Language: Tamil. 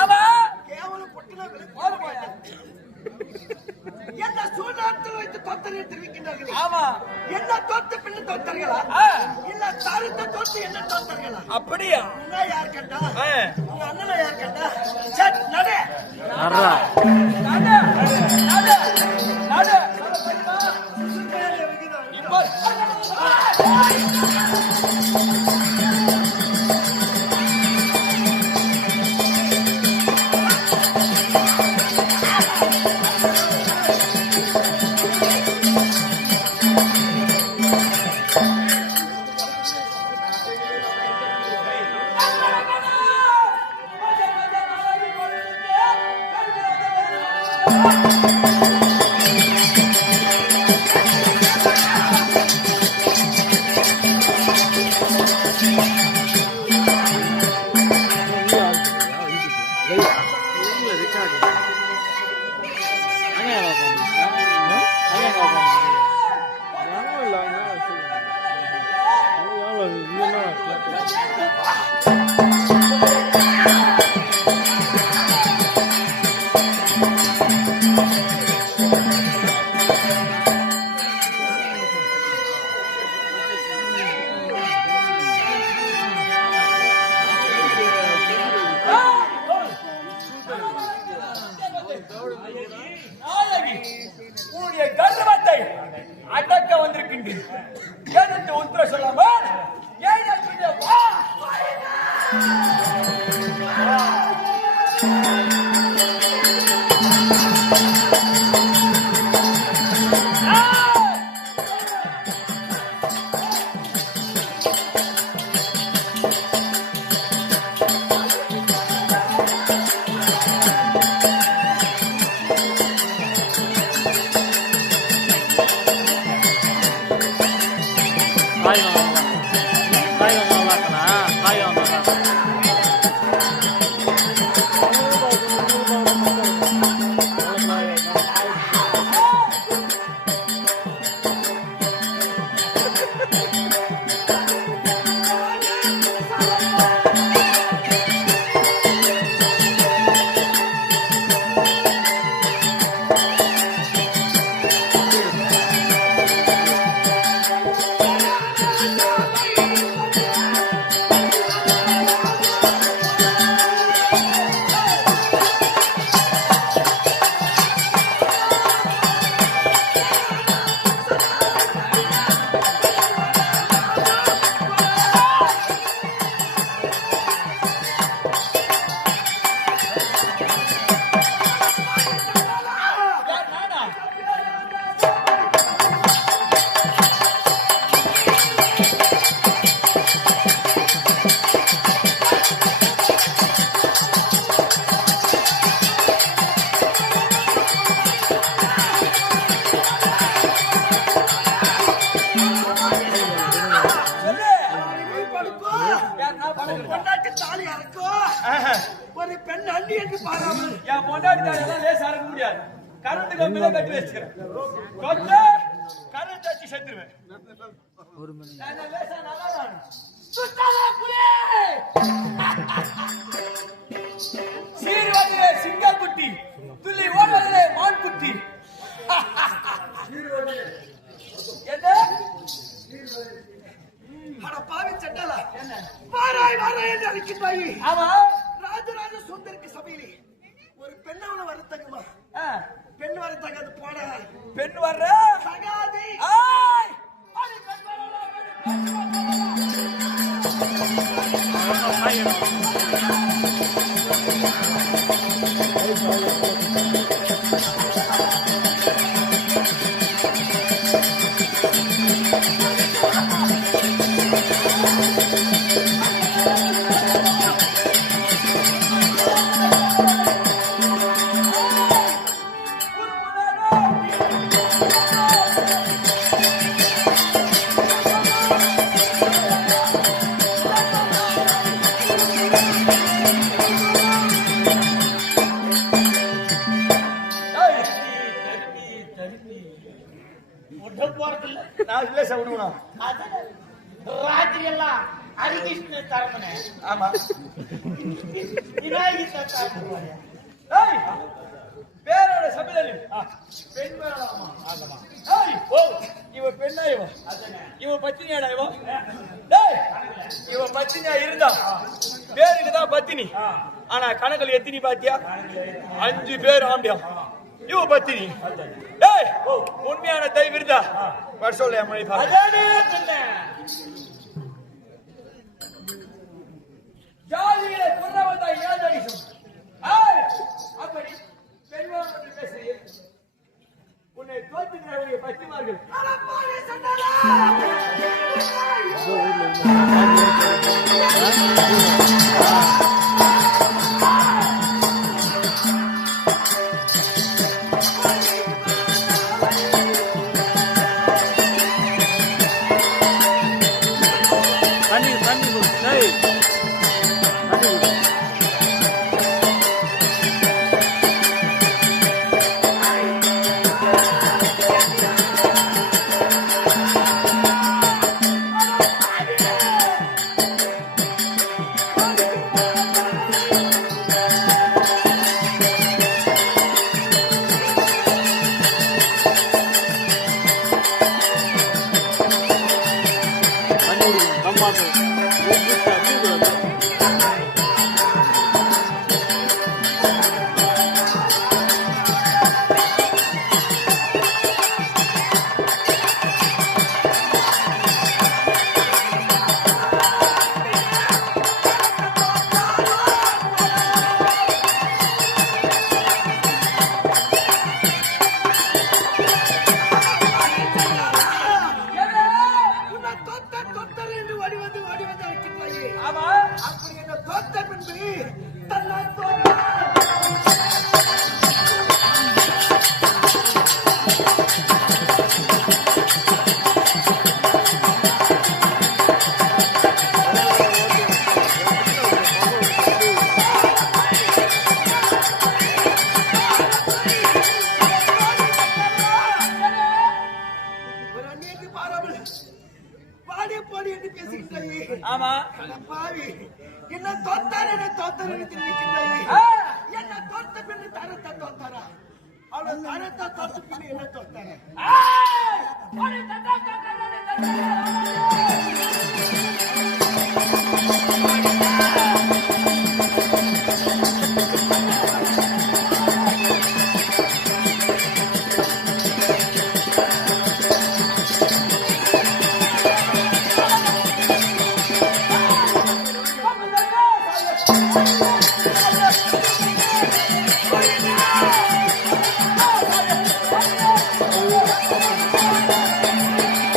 ஆமா கேவலம் பொட்டுனா போதும் என்ன சூழ்நாட்டில் வைத்து தோத்தரை தெரிவிக்கின்றார்கள். ஆமா என்ன தோத்த பிள்ளை தோத்தர்களா இல்ல தருத்த தோத்து என்ன தோத்தர்களா? அப்படியா? யார் கண்டா உங்க அண்ணனை யார் கண்டா? சட் நட இப்போ உன்னுடைய கர்வத்தை அடக்க வந்திருக்கின்றேன். எதிர்த்து உத்தர சொல்லாமல் வா. ஒரு பெண் அள்ளி என்று பாராமல் என் பொண்டாட்டி தாலியெல்லாம் லேசா அறுக்க முடியாது. கரண்ட் கம்பில கட்டி வச்சுக்கிறேன். கரண்ட் வச்சு செத்துருவேன். சீர்வதிலே சிங்கம் குட்டி, துள்ளி ஓடுவதிலே மான் குட்டி. என்ன பாவி சண்டாலா வாராய் வாராய் என்று அழைக்கின்றாய். ஆமா ராஜராஜ சுந்தருக்கு சபையிலே ஒரு பெண்ணவனை வரத்தகுமா? பெண் வரத்தகாது போட பெண் வர்ற சகாதி ராத்திரி எல்லாம் ஹரிகிருஷ்ண தரமனே. ஆமா. விநாயகி தரமனே. ஏய் பேரோட சபையில பெண் வேளாமா. ஆகமா. ஏய் ஓ இவ பெண்ணா இவ பத்தினியாடா இவ? டேய் இவ பத்தினியா இருந்தா பேருக்கு தான் பத்தினி. ஆனா கணக்குல எத்தினி பாத்தியா? 5 பேர் ஆம்பியா. இவ பத்தினி. டேய் உண்மையான தெய்வம் இருந்தா வர சொல்ல மொழி பாரு. அதானே சொன்னேன். ஜாதியிலே கொன்னவதா ஏதடி சொல். ஏய் அப்படி பெண்வான் என்று பேசுறீ. உன்னை தோற்றுகிறவர்கள் பத்திமார்கள். அடப்பாவி சண்டாளா! ஆமா பாவி என்ன தோத்தாரு தெரிவிக்கின்றாயே. என்ன தோத்த பின்னு தரத்தை தோத்தாரா? அவளை தரத்தை தோத்த பின்னு என்ன தோத்தாரு? ஏய்